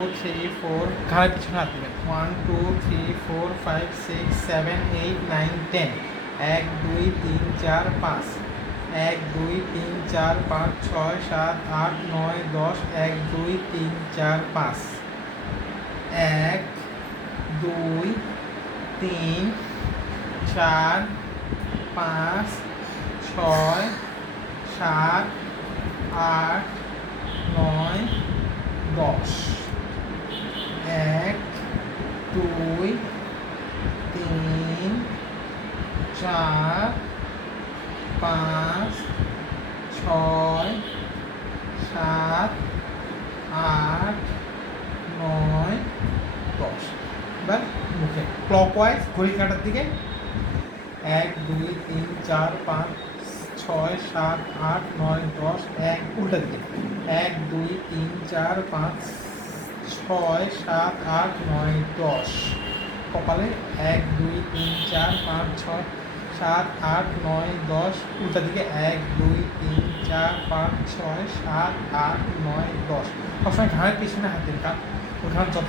3 4 ঘাড়ের পিছনে হাত দিবেন 1 2 3 4 5 6 7 8 9 10 1 2 3 4 5 1 2 3 4 5 6 7 8 9 10 1 2 3 4 5 1 2 3 4 5 6 7 8 9 10 1 2 3 4 5 6 7 8 9 10 এবার মুখে ক্লকওয়াইজ ঘড়ি কাঁটার দিকে 1 2 3 4 5 6 7 8 9 10 1 উল্টা দিকে 1 2 3 4 5 6 7 8 9 10 কপালে 1 2 3 4 5 6 7 8 9 10 উল্টা দিকে 1 2 3 4 5 6 7 8 9 10 সবসময় ঘাড়ের পিছনে হাত দিন কারণ ওখানে যথেষ্ট